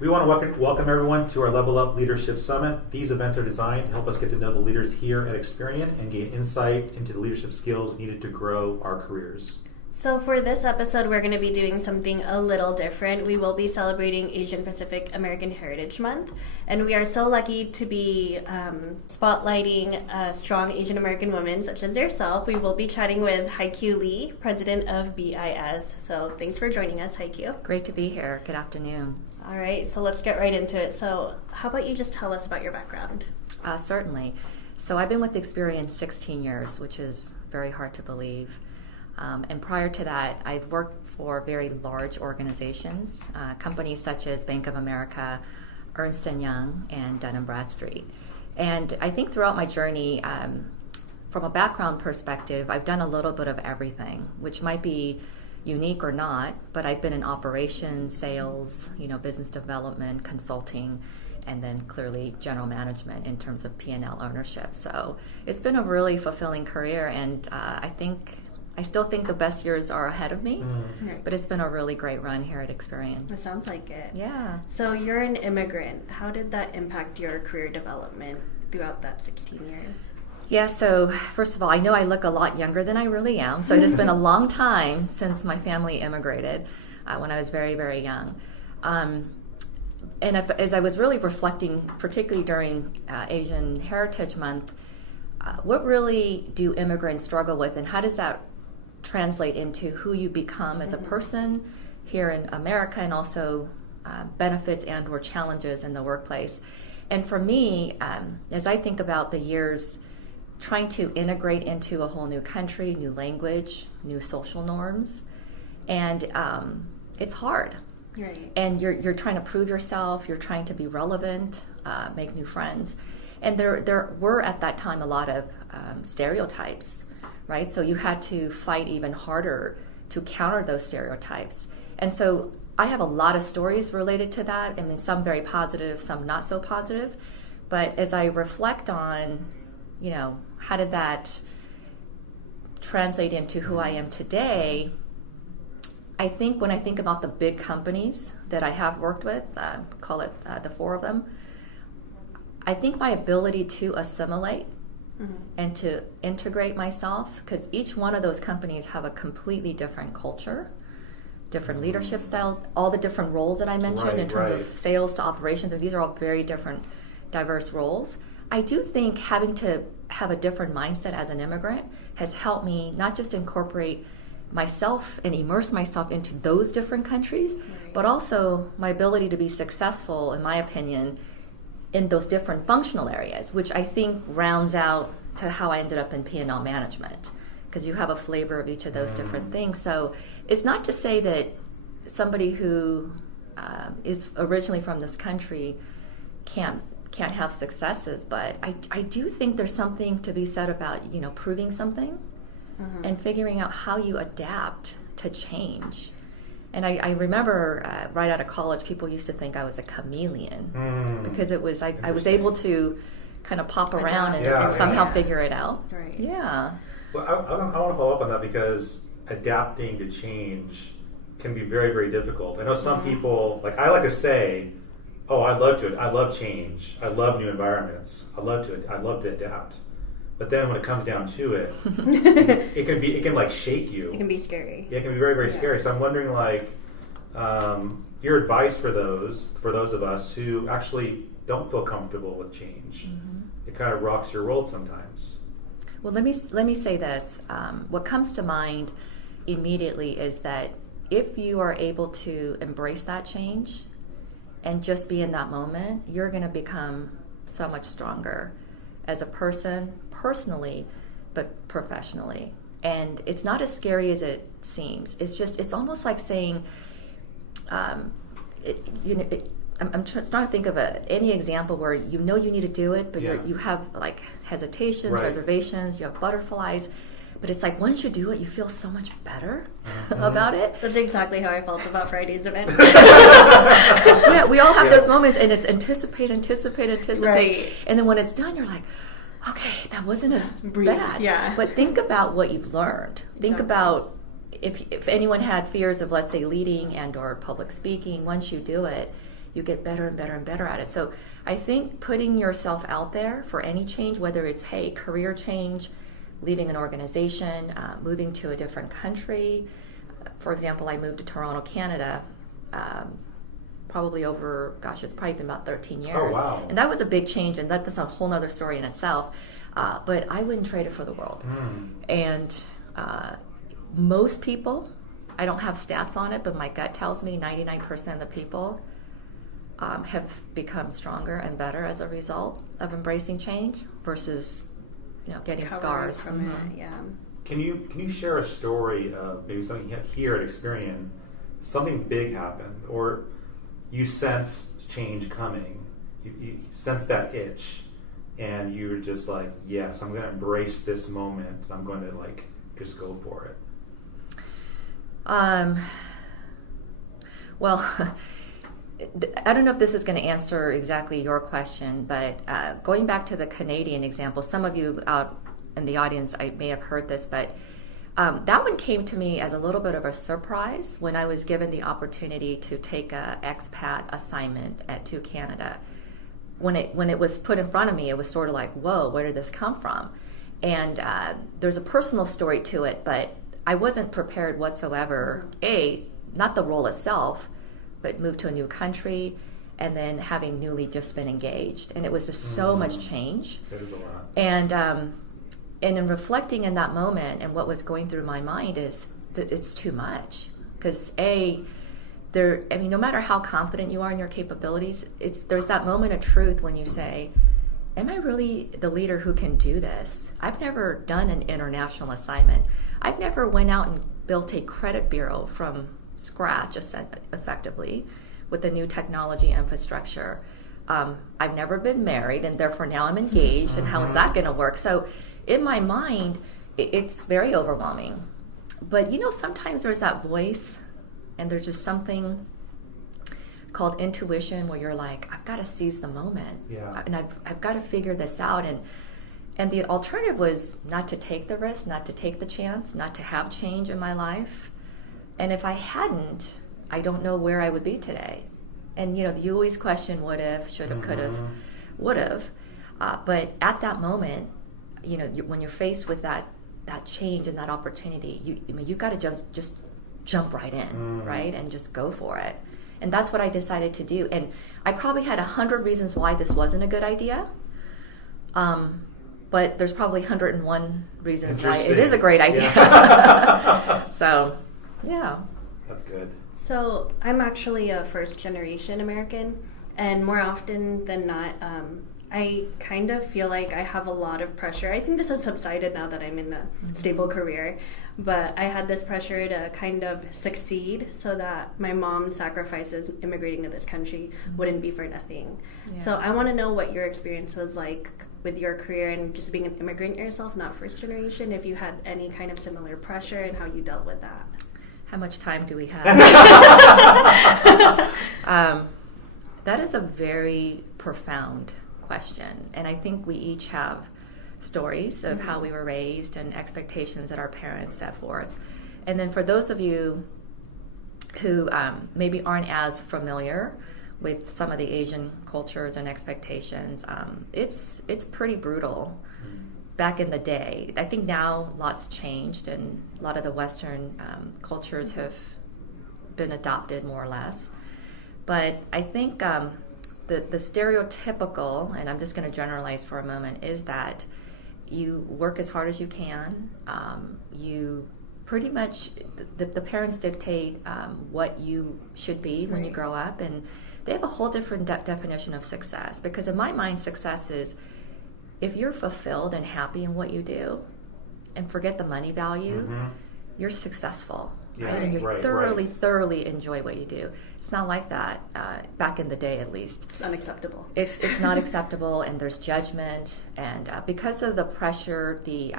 We want to welcome everyone to our Level Up Leadership Summit. These events are designed to help us get to know the leaders here at Experian and gain insight into the leadership skills needed to grow our careers. So for this episode, we're going to be doing something a little different. We will be celebrating Asian Pacific American Heritage Month, and we are so lucky to be spotlighting strong Asian American women such as yourself. We will be chatting with Hiq Lee, president of BIS. So thanks for joining us, Hiq. Great to be here. Good afternoon. All right, so let's get right into it. So how about you just tell us about your background? Certainly. So I've been with Experian 16 years, which is very hard to believe. And prior to that, I've worked for very large organizations, companies such as Bank of America, Ernst & Young, and Dun & Bradstreet. And I think throughout my journey, from a background perspective, I've done a little bit of everything, which might be unique or not, but I've been in operations, sales, business development, consulting, and then clearly general management in terms of P&L ownership. So it's been a really fulfilling career, and I still think the best years are ahead of me, but it's been a really great run here at Experian. It sounds like it. Yeah. So you're an immigrant. How did that impact your career development throughout that 16 years? Yeah, so first of all, I know I look a lot younger than I really am, so it has been a long time since my family immigrated when I was very, very young. As I was really reflecting, particularly during Asian Heritage Month, what really do immigrants struggle with, and how does that translate into who you become as a person here in America, and also benefits and or challenges in the workplace? And for me, as I think about the years trying to integrate into a whole new country, new language, new social norms, and it's hard. Right. And you're trying to prove yourself, you're trying to be relevant, make new friends. And there were at that time a lot of stereotypes, right? So you had to fight even harder to counter those stereotypes. And so I have a lot of stories related to that. I mean, some very positive, some not so positive. But as I reflect on, how did that translate into who I am today, I think when I think about the big companies that I have worked with, call it the four of them, I think my ability to assimilate and to integrate myself, because each one of those companies have a completely different culture, different leadership style, all the different roles that I mentioned in terms of sales to operations, these are all very different, diverse roles. I do think having to have a different mindset as an immigrant has helped me not just incorporate myself and immerse myself into those different countries, but also my ability to be successful, in my opinion, in those different functional areas, which I think rounds out to how I ended up in P&L management, because you have a flavor of each of those different things. So it's not to say that somebody who is originally from this country can't have successes, but I do think there's something to be said about proving something and figuring out how you adapt to change. And I remember right out of college, people used to think I was a chameleon because it was I was able to kind of pop around and somehow figure it out. Right. Yeah. Well, I want to follow up on that, because adapting to change can be very, very difficult. I know some people, I like to say, oh, I love change. I love new environments. I love to adapt. But then when it comes down to it, it can shake you. It can be scary. Yeah, it can be very, very scary. So I'm wondering, your advice for those of us who actually don't feel comfortable with change. It kind of rocks your world sometimes. Well, let me say this. What comes to mind immediately is that if you are able to embrace that change and just be in that moment, you're going to become so much stronger as a person, personally, but professionally. And it's not as scary as it seems. It's almost like saying, I'm trying to think of any example where you need to do it, but you have hesitations, reservations, you have butterflies. But it's like once you do it, you feel so much better about it. That's exactly how I felt about Friday's event. Yeah, we all have those moments, and it's anticipate. Right. And then when it's done, you're like, okay, that wasn't as bad. Yeah. But think about what you've learned. Think about if anyone had fears of, let's say, leading and or public speaking, once you do it, you get better and better and better at it. So I think putting yourself out there for any change, whether it's, hey, career change, leaving an organization, moving to a different country. For example, I moved to Toronto, Canada, probably over, it's probably been about 13 years. Oh, wow. And that was a big change, and that's a whole other story in itself. But I wouldn't trade it for the world. And most people, I don't have stats on it, but my gut tells me 99% of the people have become stronger and better as a result of embracing change versus, getting scars from it. Yeah. Can you share a story of maybe something here at Experian, something big happened, or you sensed change coming, you sensed that itch, and you were just like, yes, I'm going to embrace this moment, I'm going to just go for it? Well, I don't know if this is going to answer exactly your question, but going back to the Canadian example, some of you out in the audience, I may have heard this, but that one came to me as a little bit of a surprise when I was given the opportunity to take an expat assignment to Canada. When it was put in front of me, it was sort of like, whoa, where did this come from? And there's a personal story to it, but I wasn't prepared whatsoever. Not the role itself, but moved to a new country and then having newly just been engaged. And it was just so much change. That is a lot. And in reflecting in that moment and what was going through my mind is that it's too much. Because no matter how confident you are in your capabilities, there's that moment of truth when you say, am I really the leader who can do this? I've never done an international assignment. I've never went out and built a credit bureau from scratch, effectively, with the new technology infrastructure. I've never been married, and therefore now I'm engaged, and how is that going to work? So in my mind, it's very overwhelming. But sometimes there's that voice, and there's just something called intuition where you're like, I've got to seize the moment. Yeah. And I've got to figure this out. And the alternative was not to take the risk, not to take the chance, not to have change in my life. And if I hadn't, I don't know where I would be today. And you always question what if, should have, could have, would have. But at that moment, when you're faced with that change and that opportunity, you've got to just jump right in, right, and just go for it. And that's what I decided to do. And I probably had 100 reasons why this wasn't a good idea. But there's probably 101 reasons why it is a great idea. Yeah. So, yeah. That's good. So I'm actually a first-generation American, and more often than not, I kind of feel like I have a lot of pressure. I think this has subsided now that I'm in a stable career, but I had this pressure to kind of succeed so that my mom's sacrifices immigrating to this country wouldn't be for nothing. Yeah. So I want to know what your experience was like with your career and just being an immigrant yourself, not first generation, if you had any kind of similar pressure and how you dealt with that. How much time do we have? That is a very profound question. And I think we each have stories of how we were raised and expectations that our parents set forth. And then for those of you who maybe aren't as familiar with some of the Asian cultures and expectations, it's pretty brutal. Back in the day, I think now lots changed, and a lot of the Western cultures have been adopted more or less. But I think the stereotypical, and I'm just going to generalize for a moment, is that you work as hard as you can. You pretty much, the parents dictate what you should be when you grow up, and they have a whole different definition of success. Because in my mind, success is if you're fulfilled and happy in what you do, and forget the money value, you're successful, right? And you thoroughly enjoy what you do. It's not like that back in the day, at least. It's unacceptable. It's not acceptable, and there's judgment, and because of the pressure, the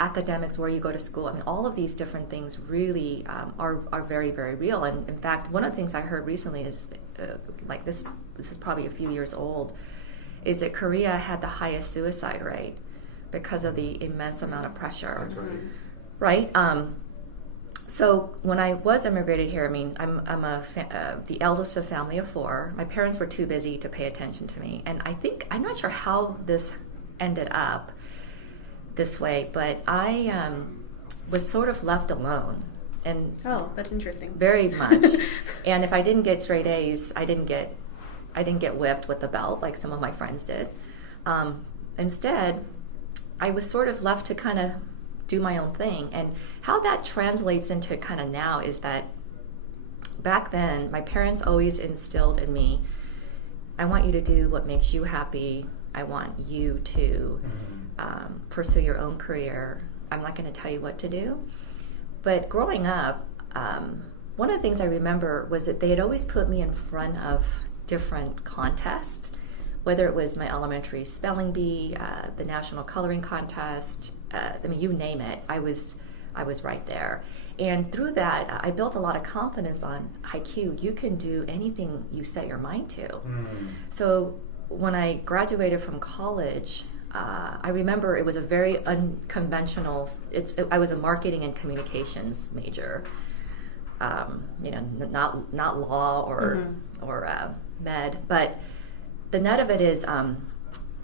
academics, where you go to school, I mean, all of these different things really are very, very real. And in fact, one of the things I heard recently is this is probably a few years old, is that Korea had the highest suicide rate because of the immense amount of pressure. That's right. Right? So when I was immigrated here, I mean, I'm the eldest of a family of 4. My parents were too busy to pay attention to me, and I'm not sure how this ended up this way, but I was sort of left alone, and Oh, that's interesting. very much. And if I didn't get straight A's, I didn't get whipped with the belt like some of my friends did. Instead, I was sort of left to kind of do my own thing. And how that translates into kind of now is that back then, my parents always instilled in me, I want you to do what makes you happy. I want you to pursue your own career. I'm not going to tell you what to do. But growing up, one of the things I remember was that they had always put me in front of different contests, whether it was my elementary spelling bee, the national coloring contest, I mean, you name it, I was right there. And through that, I built a lot of confidence on Hiq. You can do anything you set your mind to. So when I graduated from college, I remember it was a very unconventional. I was a marketing and communications major. Not law or med, but the net of it is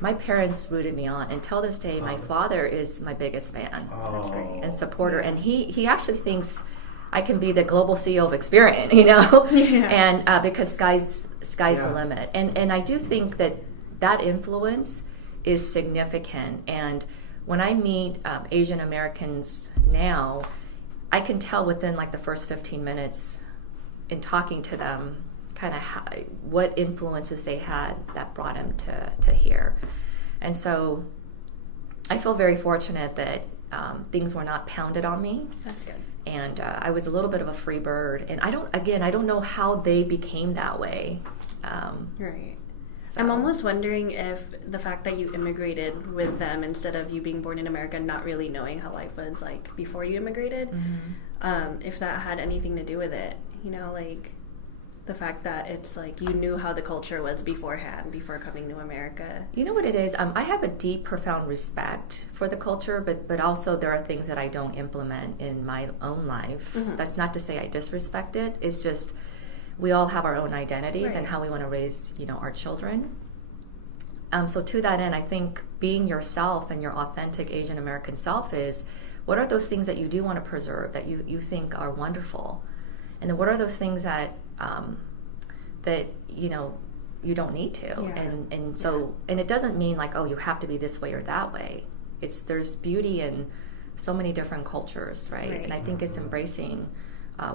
my parents rooted me on. Until this day, my father is my biggest fan That's great. and supporter, and he actually thinks I can be the global CEO of Experian, you know, and because sky's the limit, and I do think that influence is significant. And when I meet Asian Americans now, I can tell within like the first 15 minutes in talking to them kind of what influences they had that brought them to here. And so I feel very fortunate that things were not pounded on me. That's good. And I was a little bit of a free bird. And I don't know how they became that way. Right. So. I'm almost wondering if the fact that you immigrated with them instead of you being born in America, not really knowing how life was like before you immigrated, if that had anything to do with it, you know, like the fact that it's like you knew how the culture was beforehand, before coming to America. You know what it is? I have a deep, profound respect for the culture, but also there are things that I don't implement in my own life. That's not to say I disrespect it. It's just we all have our own identities and how we want to raise, our children. So to that end, I think being yourself and your authentic Asian American self is, what are those things that you do want to preserve, that you think are wonderful? And then what are those things that you don't need to? And it doesn't mean like, oh, you have to be this way or that way. There's beauty in so many different cultures, right? And I think it's embracing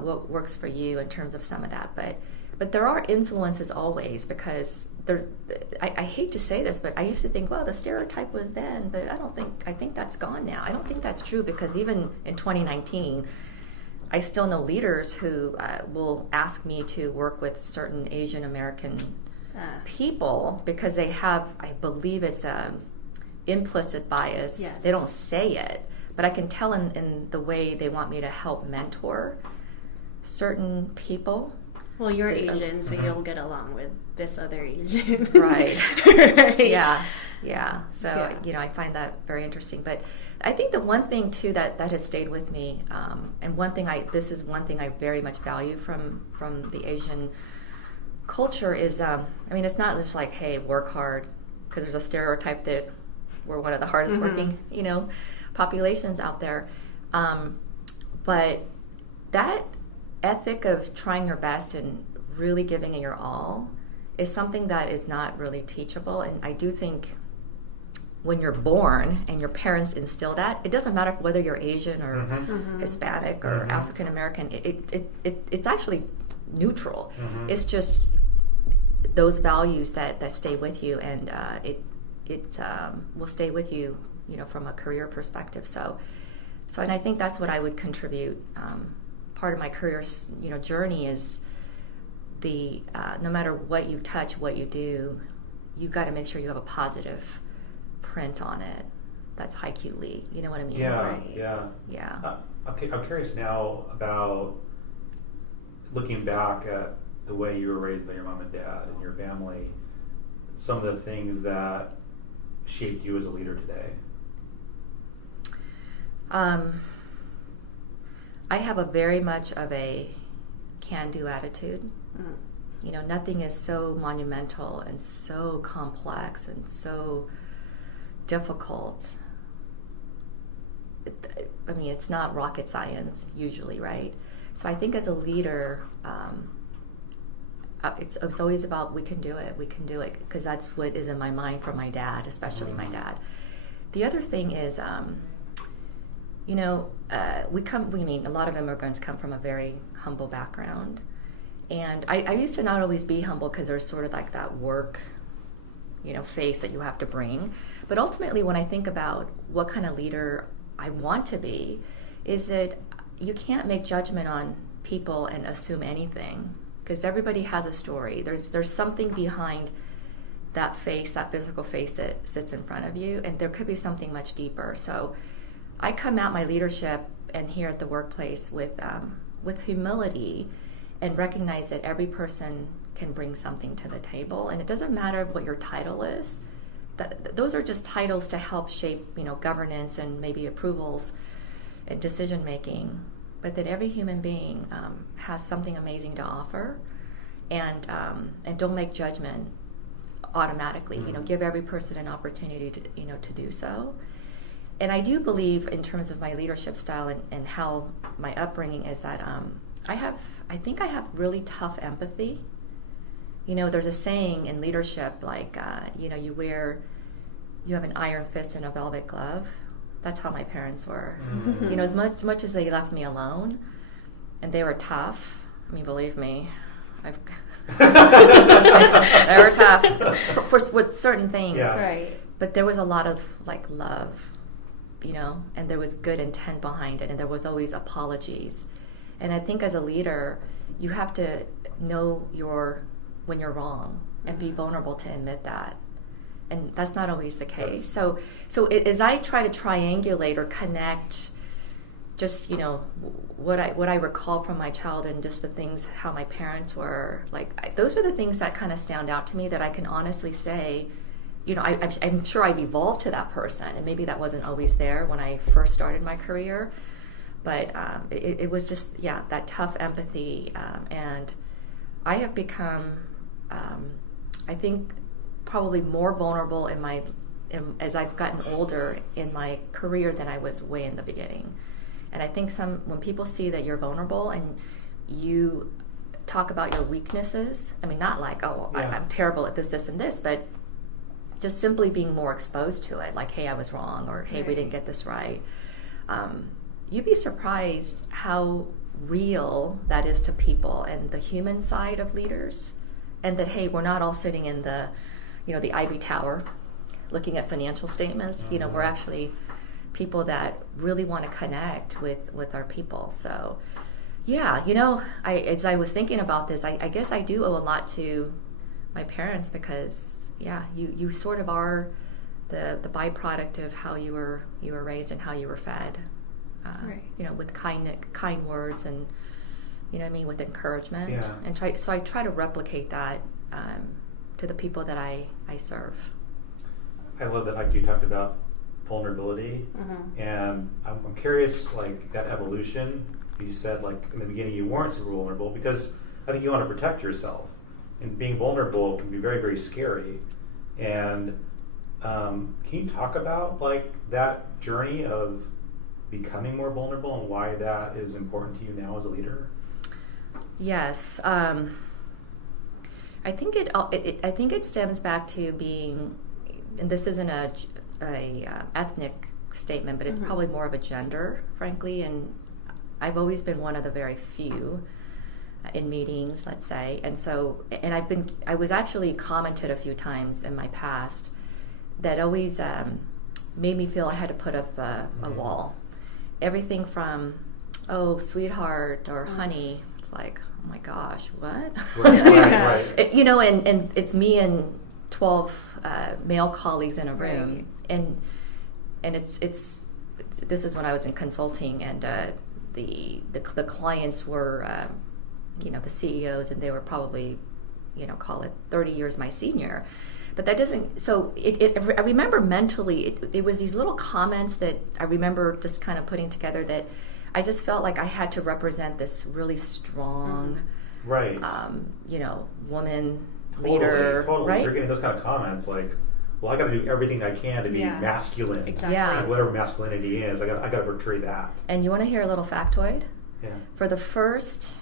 what works for you in terms of some of that. But there are influences always, because I hate to say this, but I used to think, well, the stereotype was then, but I think that's gone now. I don't think that's true, because even in 2019, I still know leaders who will ask me to work with certain Asian American people because they have, I believe it's implicit bias. Yes. They don't say it, but I can tell in the way they want me to help mentor certain people. Well, you're Asian, so you'll get along with this other Asian. Right. Right. Yeah. So, I find that very interesting. But I think the one thing, too, that has stayed with me, and this is one thing I very much value from the Asian culture is, it's not just like, hey, work hard, because there's a stereotype that we're one of the hardest working, populations out there. But that ethic of trying your best and really giving it your all is something that is not really teachable. And I do think when you're born and your parents instill that, it doesn't matter whether you're Asian or Hispanic or African American. It's actually neutral. It's just those values that stay with you, and it will stay with you, from a career perspective. So, and I think that's what I would contribute. Part of my career, journey is no matter what you touch, what you do, you got to make sure you have a positive print on it. That's Hiq Lee. You know what I mean? Yeah. I'm curious now about looking back at the way you were raised by your mom and dad and your family. Some of the things that shaped you as a leader today. I have a very much of a can-do attitude. You know, nothing is so monumental and so complex and so difficult. I mean, it's not rocket science usually, right? So I think as a leader, it's always about we can do it, because that's what is in my mind from my dad, especially my dad. The other thing is, you know, a lot of immigrants come from a very humble background. And I used to not always be humble because there's sort of like that work, you know, face that you have to bring. But ultimately, when I think about what kind of leader I want to be, is that you can't make judgment on people and assume anything, because everybody has a story. There's something behind that face, that physical face that sits in front of you, and there could be something much deeper. So I come at my leadership and here at the workplace with humility, and recognize that every person can bring something to the table, and it doesn't matter what your title is. Those are just titles to help shape, you know, governance and maybe approvals and decision making. But that every human being has something amazing to offer, and don't make judgment automatically. You know, give every person an opportunity to, you know, to do so. And I do believe, in terms of my leadership style and how my upbringing is, that I think I have really tough empathy. You know, there's a saying in leadership, like, you know, you have an iron fist and a velvet glove. That's how my parents were. Mm-hmm. You know, as much as they left me alone, and they were tough. I mean, believe me, they were tough for with certain things. Yeah. Right. But there was a lot of like love, you know, and there was good intent behind it, and there was always apologies. And I think as a leader, you have to know when you're wrong and be vulnerable to admit that. And that's not always the case. So as I try to triangulate or connect, just, you know, what I recall from my childhood and just the things, how my parents were, like, those are the things that kind of stand out to me, that I can honestly say, you know, I'm sure I've evolved to that person, and maybe that wasn't always there when I first started my career. But it was just, yeah, that tough empathy. And I have become, I think, probably more vulnerable as I've gotten older in my career than I was way in the beginning. And I think when people see that you're vulnerable and you talk about your weaknesses, I mean, not like, oh, yeah, I'm terrible at this, and this, but just simply being more exposed to it, like, hey, I was wrong, or hey, we didn't get this right. You'd be surprised how real that is to people and the human side of leaders, and that, hey, we're not all sitting in the, you know, the Ivy Tower looking at financial statements. Mm-hmm. You know, we're actually people that really want to connect with our people. So, yeah, you know, as I was thinking about this, I guess I do owe a lot to my parents, because, yeah, you sort of are the byproduct of how you were raised and how you were fed. Right. You know, with kind words, and, you know what I mean, with encouragement. Yeah. And I try to replicate that to the people that I serve. I love that, like, you talked about vulnerability, and I'm curious, like, that evolution. You said, like, in the beginning you weren't super vulnerable, because I think you want to protect yourself, and being vulnerable can be very, very scary. And can you talk about, like, that journey of becoming more vulnerable and why that is important to you now as a leader? Yes, I think it stems back to being, and this isn't a ethnic statement, but it's probably more of a gender, frankly. And I've always been one of the very few in meetings, let's say, and so, and I was actually commented a few times in my past that always made me feel I had to put up a wall. Everything from, oh, sweetheart, or honey, it's like, oh my gosh, what? Right. You know, and it's me and 12 male colleagues in a room, and it's this is when I was in consulting, and the clients were, you know, the CEOs, and they were probably, you know, call it 30 years my senior. But that doesn't, so I remember mentally, it was these little comments that I remember just kind of putting together, that I just felt like I had to represent this really strong, right, woman totally, leader, totally. right? You're getting those kind of comments like, well, I got to do everything I can to be masculine. Exactly. Yeah. Like whatever masculinity is, I got to portray that. And you want to hear a little factoid? Yeah. For the first,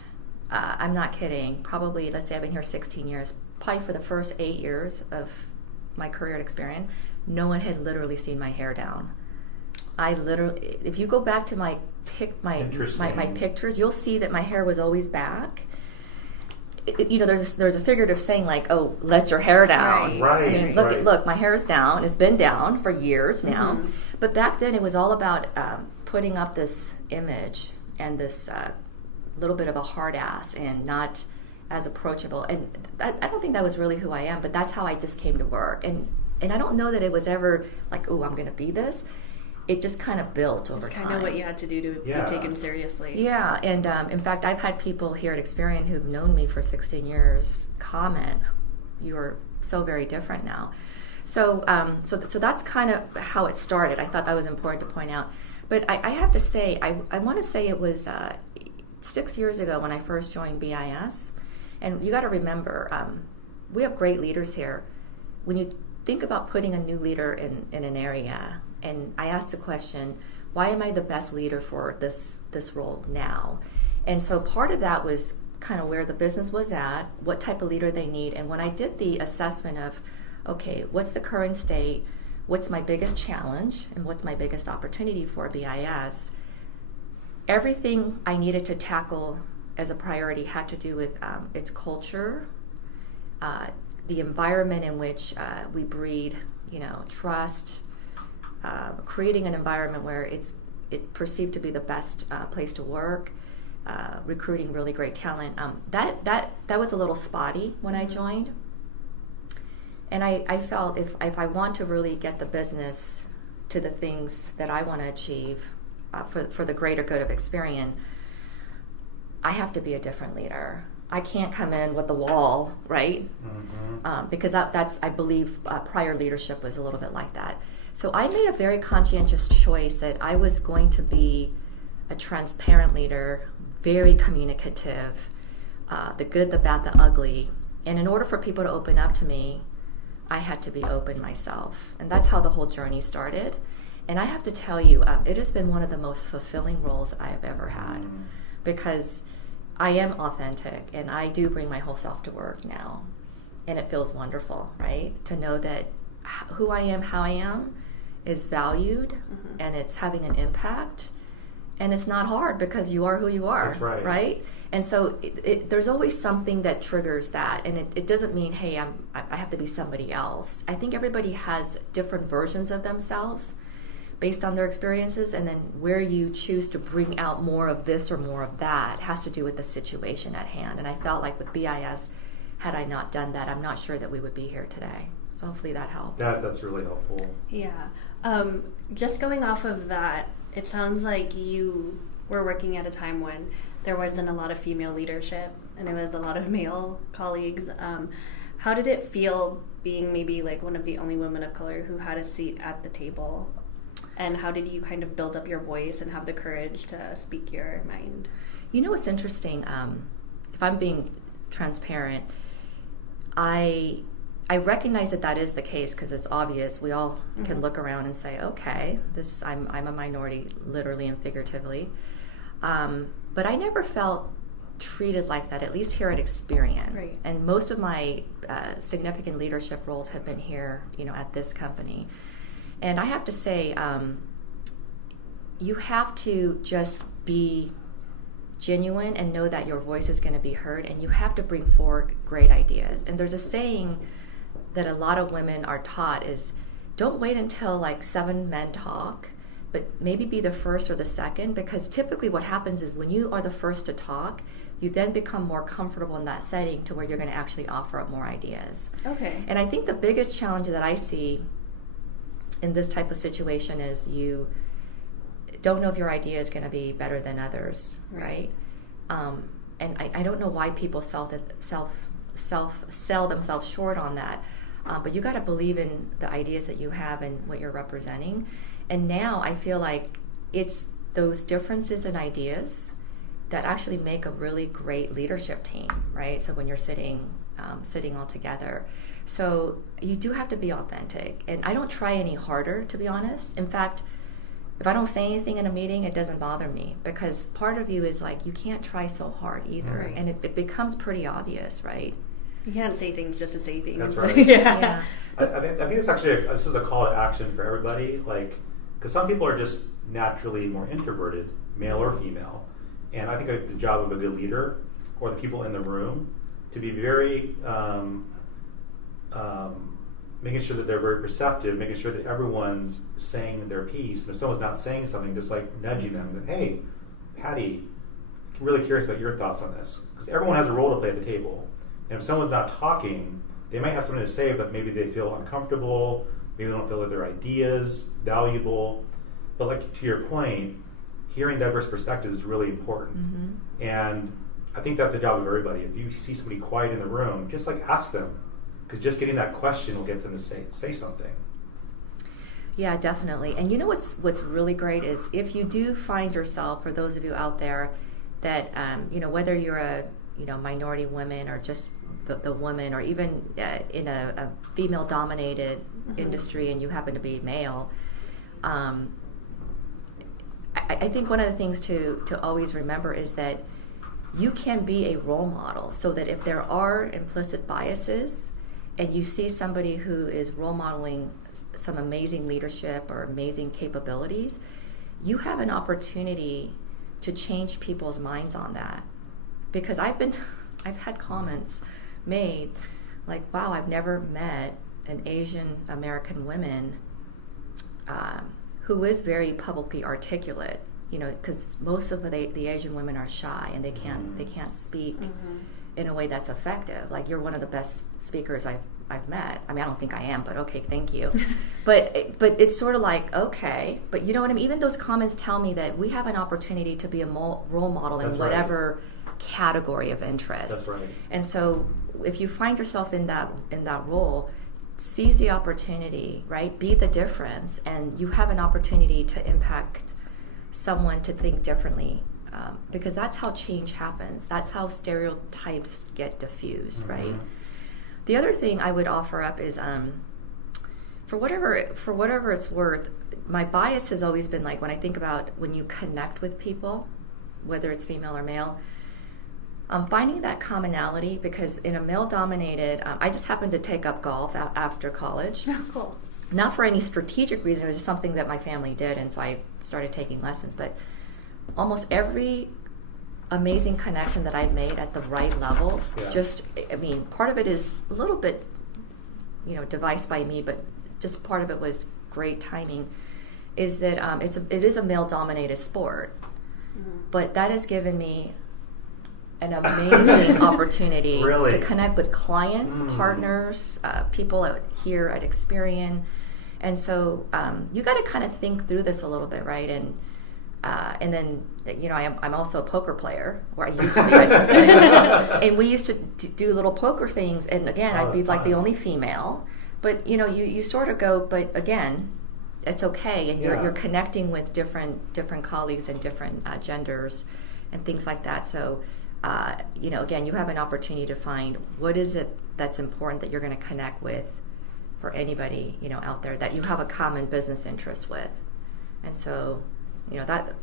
I'm not kidding, probably, let's say I've been here 16 years, probably for the first 8 years of my career at Experian, no one had literally seen my hair down. I literally, if you go back to my pictures, you'll see that my hair was always back. There's a figurative saying like, "Oh, let your hair down." Right. I mean, look, my hair is down. It's been down for years now. But back then, it was all about putting up this image and this little bit of a hard ass and not as approachable. And I don't think that was really who I am. But that's how I just came to work. And I don't know that it was ever like, "Oh, I'm going to be this." It just kind of built over time. It's kind of what you had to do to be taken seriously. Yeah, and in fact, I've had people here at Experian who've known me for 16 years comment, "You're so very different now." So that's kind of how it started. I thought that was important to point out. But I have to say, I want to say it was 6 years ago when I first joined BIS. And you got to remember, we have great leaders here. When you think about putting a new leader in an area, and I asked the question, why am I the best leader for this role now? And so part of that was kind of where the business was at, what type of leader they need. And when I did the assessment of, okay, what's the current state, what's my biggest challenge, and what's my biggest opportunity for BIS, everything I needed to tackle as a priority had to do with its culture, the environment in which we breed, trust, creating an environment where it's perceived to be the best place to work, recruiting really great talent. That was a little spotty when I joined, and I felt if I want to really get the business to the things that I want to achieve for the greater good of Experian, I have to be a different leader. I can't come in with the wall, right? Because that's I believe prior leadership was a little bit like that. So I made a very conscientious choice that I was going to be a transparent leader, very communicative, the good, the bad, the ugly. And in order for people to open up to me, I had to be open myself. And that's how the whole journey started. And I have to tell you, it has been one of the most fulfilling roles I have ever had, because I am authentic and I do bring my whole self to work now. And it feels wonderful, right? To know that who I am, how I am, is valued, and it's having an impact, and it's not hard because you are who you are. That's right. Right? And so there's always something that triggers that, and it doesn't mean, hey, I have to be somebody else. I think everybody has different versions of themselves based on their experiences, and then where you choose to bring out more of this or more of that has to do with the situation at hand. And I felt like with BIS, had I not done that, I'm not sure that we would be here today. So hopefully that helps. That's really helpful. Yeah. Just going off of that, it sounds like you were working at a time when there wasn't a lot of female leadership and it was a lot of male colleagues. How did it feel being maybe like one of the only women of color who had a seat at the table? And how did you kind of build up your voice and have the courage to speak your mind? You know what's interesting? If I'm being transparent, I recognize that is the case because it's obvious. We all can look around and say, okay, I'm a minority, literally and figuratively. But I never felt treated like that, at least here at Experian. Right. And most of my significant leadership roles have been here, at this company. And I have to say, you have to just be genuine and know that your voice is going to be heard, and you have to bring forward great ideas. And there's a saying that a lot of women are taught is, don't wait until like 7 men talk, but maybe be the first or the second, because typically what happens is when you are the first to talk, you then become more comfortable in that setting to where you're going to actually offer up more ideas. Okay. And I think the biggest challenge that I see in this type of situation is you don't know if your idea is going to be better than others, right? And I don't know why people sell themselves short on that. But you got to believe in the ideas that you have and what you're representing. And now I feel like it's those differences in ideas that actually make a really great leadership team, right? So when you're sitting all together. So you do have to be authentic. And I don't try any harder, to be honest. In fact, if I don't say anything in a meeting, it doesn't bother me, because part of you is like, you can't try so hard either. Right. And it becomes pretty obvious, right? You can't say things just to say things. That's right. Yeah. I think it's actually this is a call to action for everybody, like, because some people are just naturally more introverted, male or female, and I think the job of a good leader or the people in the room to be very making sure that they're very perceptive, making sure that everyone's saying their piece. And if someone's not saying something, just like nudging them, that, hey, Patty, I'm really curious about your thoughts on this, because everyone has a role to play at the table. And if someone's not talking, they might have something to say, but maybe they feel uncomfortable, maybe they don't feel that their ideas valuable. But like to your point, hearing diverse perspectives is really important. Mm-hmm. And I think that's the job of everybody. If you see somebody quiet in the room, just like ask them, because just getting that question will get them to say something. Yeah, definitely. And you know what's really great is if you do find yourself, for those of you out there, that whether you're a minority woman or just the woman, or even in a female-dominated mm-hmm. industry, and you happen to be male, I think one of the things to always remember is that you can be a role model, so that if there are implicit biases and you see somebody who is role modeling some amazing leadership or amazing capabilities, you have an opportunity to change people's minds on that. Because I've had comments made like, wow, I've never met an Asian American woman who is very publicly articulate, because most of the Asian women are shy and they can't speak Mm-hmm. in a way that's effective. Like, you're one of the best speakers I've met. I mean, I don't think I am, but okay, thank you. but it's sort of like, okay, but you know what I mean? Even those comments tell me that we have an opportunity to be a role model in That's right. whatever category of interest. That's right. And so if you find yourself in that role, seize the opportunity, right? Be the difference, and you have an opportunity to impact someone to think differently, because that's how change happens. That's how stereotypes get diffused, Mm-hmm. right? The other thing I would offer up is, for whatever it's worth, my bias has always been like, when I think about when you connect with people, whether it's female or male, finding that commonality, because in a male-dominated, I just happened to take up golf after college. Oh, cool. Not for any strategic reason, it was just something that my family did, and so I started taking lessons. But almost every amazing connection that I've made at the right levels, part of it is a little bit, devised by me, but just part of it was great timing, is that it is a male-dominated sport, Mm-hmm. but that has given me an amazing opportunity Really? to connect with clients, partners, people here at Experian. And so you got to kind of think through this a little bit, right? And then, I'm also a poker player, or I used to be, I should say. And we used to do little poker things. And again, I'd be like the only female. But, you sort of go, but again, it's okay. And you're connecting with different colleagues and different genders and things like that. So, again, you have an opportunity to find what is it that's important that you're going to connect with for anybody, out there that you have a common business interest with. And so, that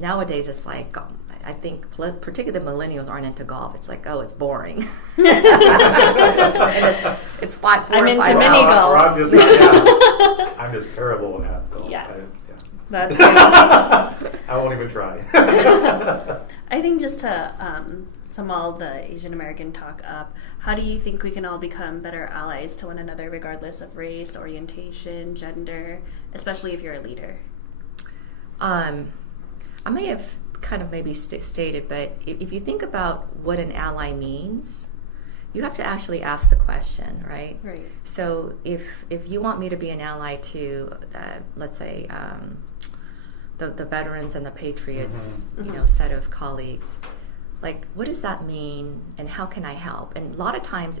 nowadays it's like, I think particularly the millennials aren't into golf. It's like, oh, it's boring. And it's 4 I'm or into 5 mini hours. golf. I'm just terrible at golf. Yeah. I That's won't even try. I think just to sum all the Asian American talk up, how do you think we can all become better allies to one another, regardless of race, orientation, gender, especially if you're a leader? I may have kind of maybe stated, but if you think about what an ally means, you have to actually ask the question, right? Right. So if you want me to be an ally to, let's say, the veterans and the patriots, set of colleagues, like, what does that mean, and how can I help? And a lot of times,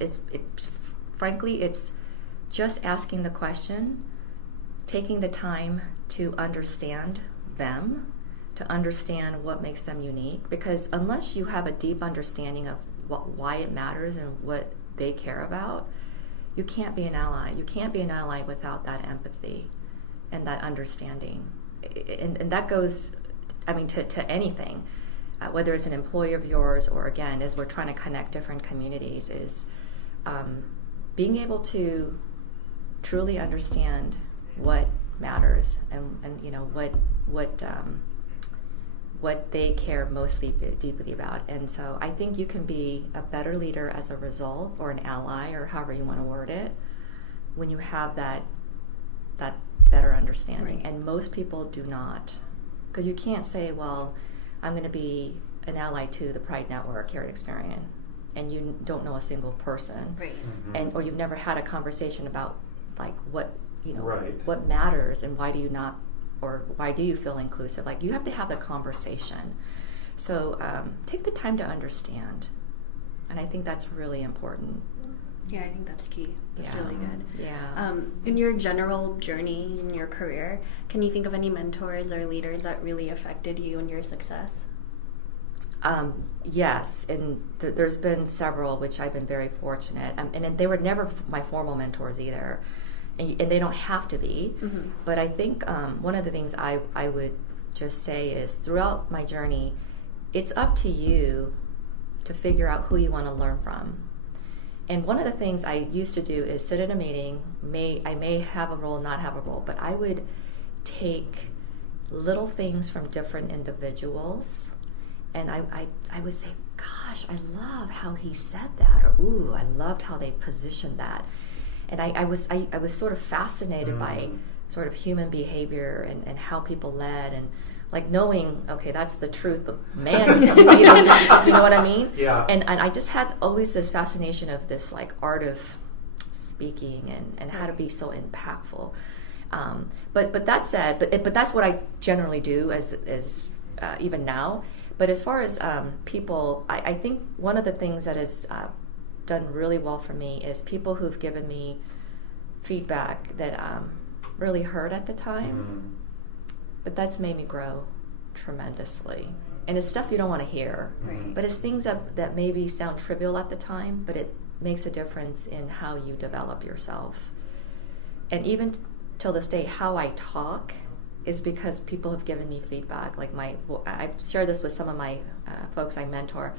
frankly, it's just asking the question, taking the time to understand them, to understand what makes them unique, because unless you have a deep understanding of why it matters and what they care about, you can't be an ally. You can't be an ally without that empathy and that understanding. And that goes, to anything, whether it's an employee of yours or, again, as we're trying to connect different communities, is being able to truly understand what matters and what they care most deeply about. And so I think you can be a better leader as a result, or an ally, or however you want to word it, when you have that better understanding. Right. And most people do not. Because you can't say, well, I'm going to be an ally to the Pride Network here at Experian, and you don't know a single person. Right. And or you've never had a conversation about like what Right. what matters, and why do you not, or why do you feel inclusive? Like, you have to have the conversation. So take the time to understand, and I think that's really important. Yeah, I think that's key. That's Yeah. really good. Yeah. In your general journey in your career, can you think of any mentors or leaders that really affected you and your success? Yes, and there's been several, which I've been very fortunate. And they were never my formal mentors either, and they don't have to be. Mm-hmm. But I think one of the things I would just say is, throughout my journey, it's up to you to figure out who you want to learn from. And one of the things I used to do is sit in a meeting. I may have a role, not have a role, but I would take little things from different individuals, and I would say, gosh, I love how he said that, or ooh, I loved how they positioned that. And I was sort of fascinated by sort of human behavior and how people led, and like knowing, okay, that's the truth, but man, you know what I mean? Yeah. And I just had always this fascination of this like art of speaking and how to be so impactful. But that said, but that's what I generally do as even now. But as far as people, I think one of the things that has done really well for me is people who've given me feedback that really hurt at the time. But that's made me grow tremendously. And it's stuff you don't want to hear. Right. But it's things that maybe sound trivial at the time, but it makes a difference in how you develop yourself. And even till this day, how I talk is because people have given me feedback. Like I've shared this with some of my folks I mentor.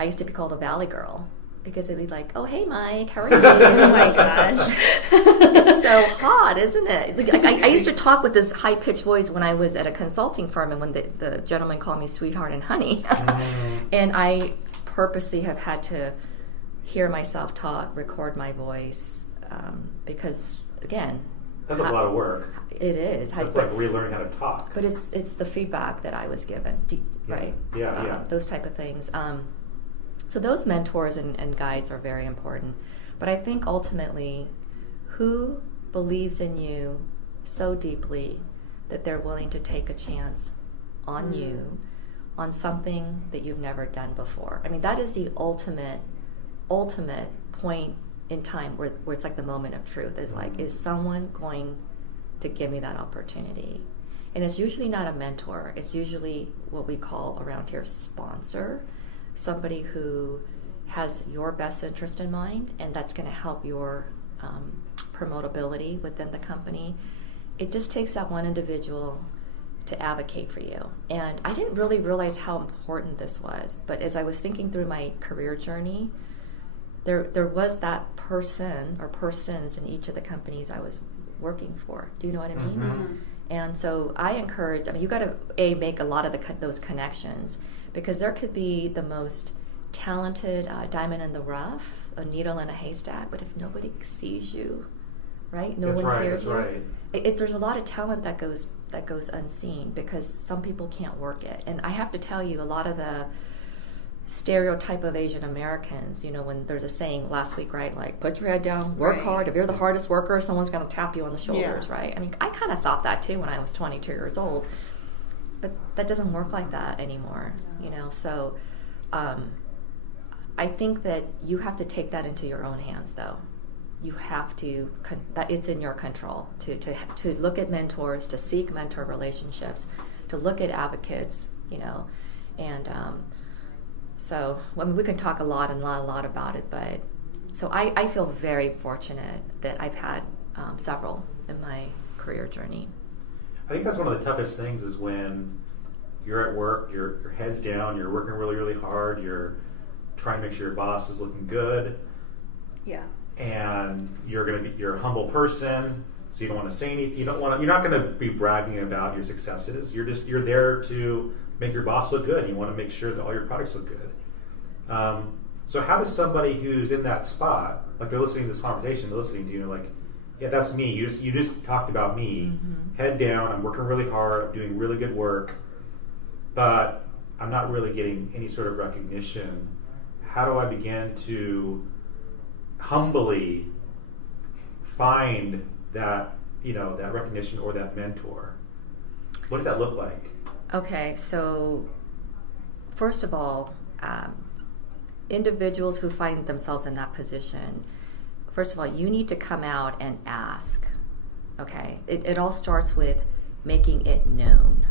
I used to be called a Valley Girl, because it'd be like, oh, hey, Mike, how are you? Oh my gosh. It's so hot, isn't it? Like, I used to talk with this high-pitched voice when I was at a consulting firm, and when the gentleman called me sweetheart and honey. And I purposely have had to hear myself talk, record my voice, because, again... That's a lot of work. It is. It's like relearning how to talk. But it's the feedback that I was given, right? Yeah. Those type of things. So those mentors and guides are very important. But I think ultimately, who believes in you so deeply that they're willing to take a chance on you, on something that you've never done before. I mean, that is the ultimate point in time where it's like the moment of truth. Is like, is someone going to give me that opportunity? And it's usually not a mentor. It's usually what we call around here sponsor. Somebody who has your best interest in mind, and that's going to help your promotability within the company. It just takes that one individual to advocate for you. And I didn't really realize how important this was, but as I was thinking through my career journey, there was that person or persons in each of the companies I was working for. Do you know what I mean? Mm-hmm. And so I encourage, you got to make a lot of those connections, because there could be the most talented diamond in the rough, a needle in a haystack, but if nobody sees you, right? No one hears you. Right. There's a lot of talent that goes unseen, because some people can't work it. And I have to tell you, a lot of the stereotype of Asian Americans, when there's a saying last week, right? Like, put your head down, work hard. If you're the hardest worker, someone's going to tap you on the shoulders, right? I mean, I kind of thought that too when I was 22 years old. But that doesn't work like that anymore, So I think that you have to take that into your own hands, though. You have to, that it's in your control to look at mentors, to seek mentor relationships, to look at advocates, and so we can talk a lot about it, but so I feel very fortunate that I've had several in my career journey. I think that's one of the toughest things is when you're at work, your head's down, you're working really, really hard, you're trying to make sure your boss is looking good. Yeah. And you're a humble person, so you don't want to say anything. You're not going to be bragging about your successes. You're there to make your boss look good. You want to make sure that all your products look good. So how does somebody who's in that spot, like they're listening to this conversation, they're listening to you, like, yeah, that's me. You just talked about me. Mm-hmm. Head down. I'm working really hard. I'm doing really good work, but I'm not really getting any sort of recognition. How do I begin to humbly find that that recognition or that mentor? What does that look like? Okay, so first of all, individuals who find themselves in that position, first of all, you need to come out and ask. Okay, it all starts with making it known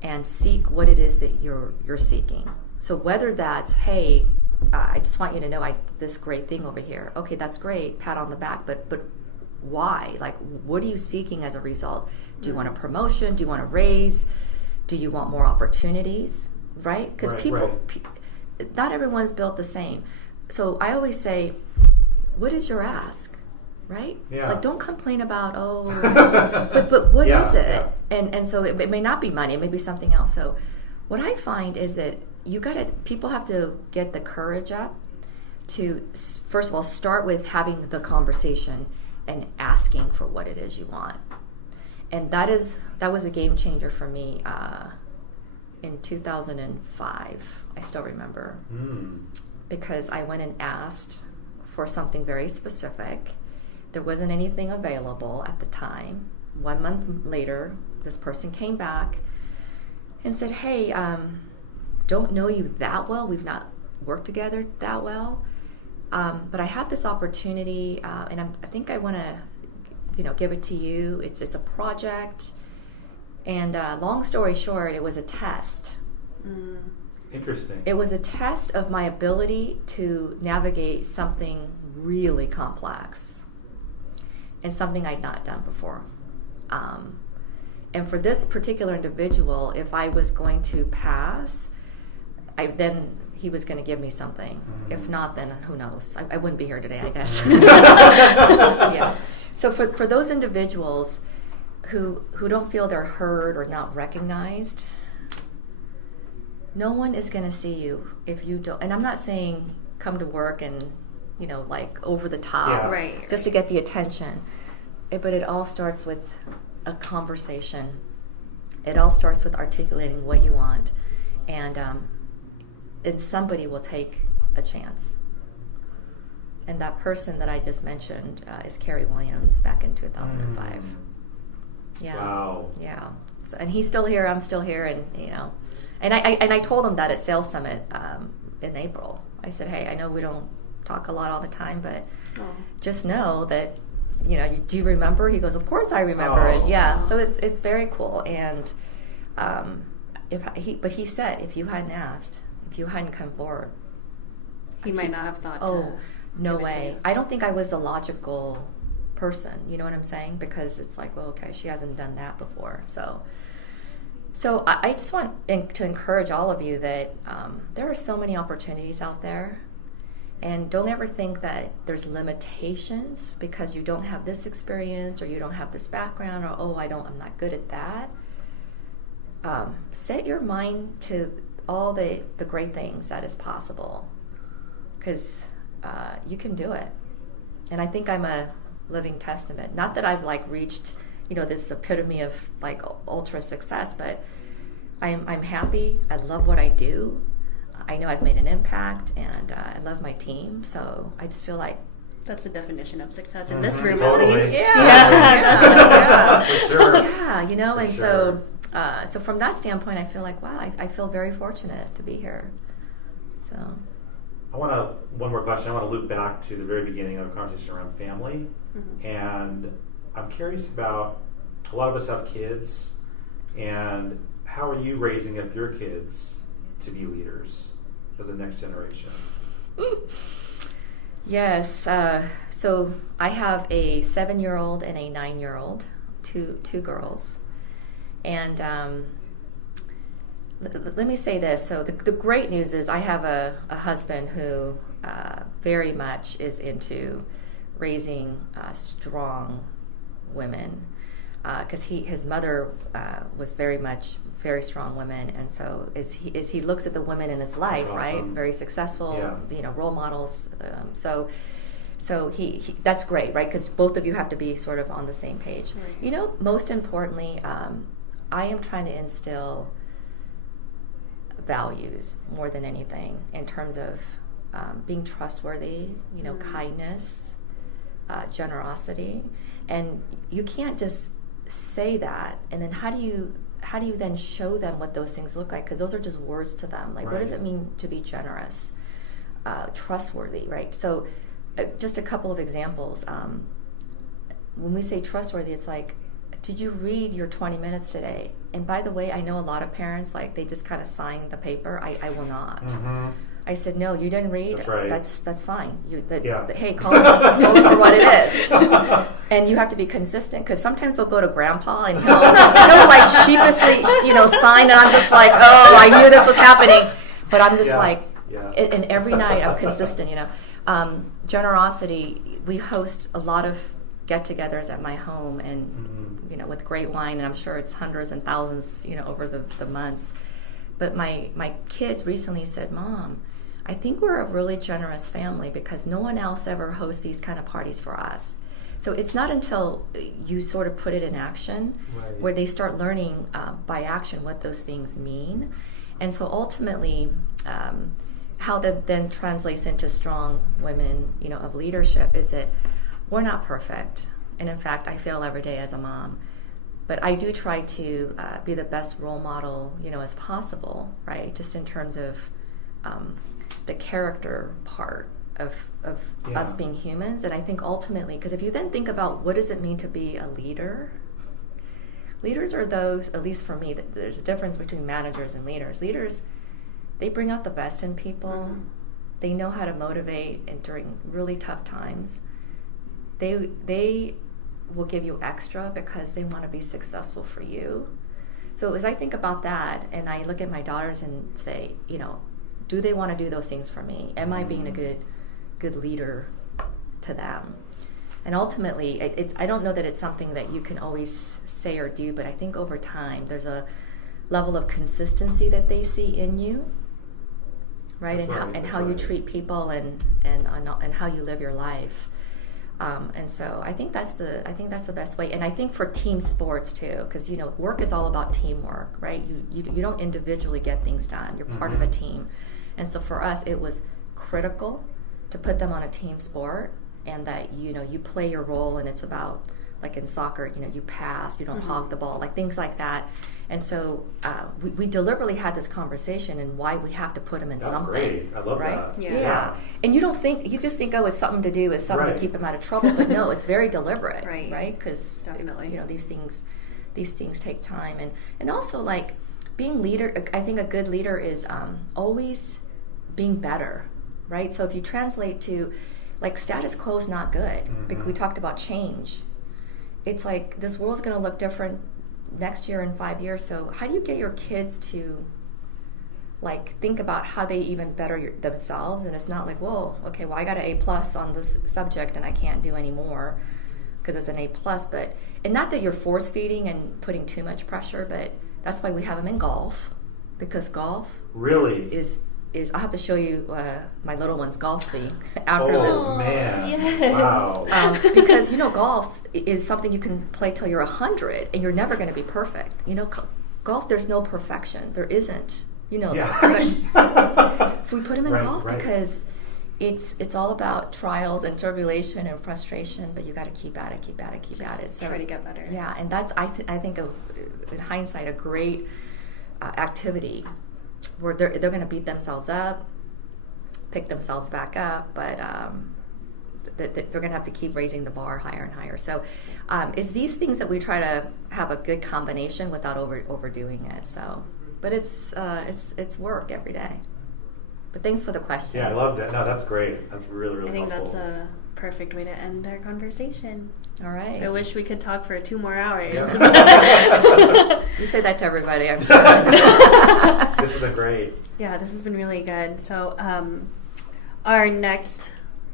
and seek what it is that you're seeking. So whether that's, hey, I just want you to know this great thing over here. Okay, that's great, pat on the back, but why? Like, what are you seeking as a result? Do you want a promotion? Do you want a raise? Do you want more opportunities? Right? Because not everyone's built the same. So I always say, what is your ask? Right? Yeah. Like, don't complain about, but what is it? Yeah. And so it may not be money, it may be something else. So what I find is that people have to get the courage up to, first of all, start with having the conversation and asking for what it is you want. And that was a game changer for me in 2005. I still remember. Because I went and asked for something very specific. There wasn't anything available at the time. 1 month later, this person came back and said, hey, don't know you that well. We've not worked together that well. But I have this opportunity, and I think I want to, give it to you. It's a project. And long story short, it was a test. Interesting. It was a test of my ability to navigate something really complex and something I'd not done before. And for this particular individual, if I was going to pass, then he was going to give me something. If not, then who knows? I wouldn't be here today, I guess. Yeah. So for those individuals who don't feel they're heard or not recognized, no one is going to see you if you don't. And I'm not saying come to work and, like over the top, just to get the attention. But it all starts with a conversation. It all starts with articulating what you want. And somebody will take a chance. And that person that I just mentioned is Carrie Williams back in 2005. Yeah. Wow. Yeah. So, and he's still here. I'm still here. And and I told him that at Sales Summit in April. I said, hey, I know we don't talk a lot all the time, but just know that do you remember? He goes, of course I remember it. Yeah. So it's very cool. And but he said, if you hadn't asked, if you hadn't come forward, he might not have thought. No way. I don't think I was a logical person. You know what I'm saying? Because it's like, well, okay, she hasn't done that before. So I just want to encourage all of you that there are so many opportunities out there. And don't ever think that there's limitations because you don't have this experience or you don't have this background or, I'm not good at that. Set your mind to all the great things that is possible because you can do it. And I think I'm a living testament. Not that I've reached, this epitome of ultra success, but I'm happy. I love what I do. I know I've made an impact, and I love my team. So I just feel like that's the definition of success in this room, totally. at least. Yeah. For sure. Yeah, For and sure. so from that standpoint, I feel like, wow, I feel very fortunate to be here. So one more question. I want to loop back to the very beginning of the conversation around family. And I'm curious about, a lot of us have kids, And how are you raising up your kids to be leaders as the next generation? Yes. So I have a 7-year-old and a 9-year-old, two girls. And let me say this. So the great news is I have a husband who very much is into raising strong women, because his mother was very strong women, and so as he looks at the women in his life, awesome. right, very successful, Yeah. role models. So he that's great, right? Because both of you have to be sort of on the same page. Right. Most importantly, I am trying to instill values more than anything in terms of being trustworthy, kindness, generosity, and you can't just say that, and then how do you then show them what those things look like? Because those are just words to them. Like, what does it mean to be generous, trustworthy, right? So, just a couple of examples. When we say trustworthy, it's like, did you read your 20 minutes today? And by the way, I know a lot of parents, like, they just kind of sign the paper. I will not. Mm-hmm. I said, no, you didn't read. That's right. That's fine. Hey, call it for what it is. And you have to be consistent, because sometimes they'll go to grandpa and he'll like sheepishly, sign, and I'm just like, oh, I knew this was happening. But I'm just and every night I'm consistent, Generosity, we host a lot of get-togethers at my home, and, with great wine, and I'm sure it's hundreds and thousands, over the months. But my kids recently said, Mom, I think we're a really generous family because no one else ever hosts these kind of parties for us. So it's not until you sort of put it in action where they start learning by action what those things mean. And so ultimately, how that then translates into strong women, of leadership, is that we're not perfect. And in fact, I fail every day as a mom. But I do try to be the best role model, as possible, right? Just in terms of the character part of us being humans. And I think ultimately, because if you then think about what does it mean to be a leader, leaders are those, at least for me, there's a difference between managers and leaders. Leaders, they bring out the best in people. Mm-hmm. They know how to motivate and during really tough times. They will give you extra because they want to be successful for you. So as I think about that, and I look at my daughters and say, do they want to do those things for me? Am I being a good leader to them? And ultimately, I don't know that it's something that you can always say or do, but I think over time there's a level of consistency that they see in you, right? And how you treat people and how you live your life. And so I think that's the best way. And I think for team sports too, because work is all about teamwork, right? You don't individually get things done. You're part of a team. And so for us, it was critical to put them on a team sport, and that you play your role, and it's about, like in soccer, you pass, you don't hog the ball, like things like that. And so we deliberately had this conversation and why we have to put them in something. That's great. I love right? that. Yeah. And you just think, oh, it's something to do, it's something to keep them out of trouble. But no, it's very deliberate, right? Because these things take time, and also like being leader. I think a good leader is always being better, right? So if you translate to like status quo is not good, because we talked about change. It's like this world's going to look different next year and 5 years. So how do you get your kids to like think about how they even better themselves? And it's not like, well, I got an A+ on this subject and I can't do any more because it's an A+. But and not that you're force feeding and putting too much pressure, but that's why we have them in golf, because golf really is I'll have to show you my little one's golf swing after this. Oh man! Yes. Wow. Because golf is something you can play till you're 100, and you're never going to be perfect. Golf, there's no perfection. There isn't. This. So we put him in golf because it's all about trials and tribulation and frustration. But you got to keep at it. So try to get better. Yeah, and that's I think in hindsight a great activity, where they're going to beat themselves up, pick themselves back up, but they're going to have to keep raising the bar higher and higher. So it's these things that we try to have a good combination without overdoing it. So, but it's work every day. But thanks for the question. Yeah, I love that. No, that's great. That's really, really I think helpful. that's a perfect way to end our conversation. All right. I wish we could talk for 2 more hours. Yeah. You say that to everybody, I'm sure. This has been great. Yeah, this has been really good. So our next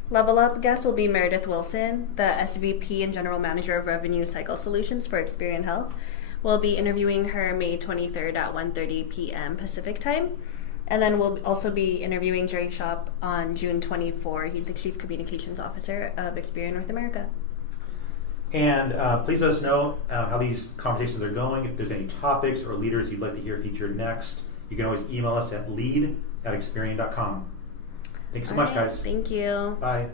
Level Up guest will be Meredith Wilson, the SVP and General Manager of Revenue Cycle Solutions for Experian Health. We'll be interviewing her May 23rd at 1:30 p.m. Pacific Time. And then we'll also be interviewing Jerry Shop on June 24. He's the Chief Communications Officer of Experian North America. And please let us know how these conversations are going. If there's any topics or leaders you'd like to hear featured next, you can always email us at lead@experian.com. Thanks so much, guys. Thank you. Bye.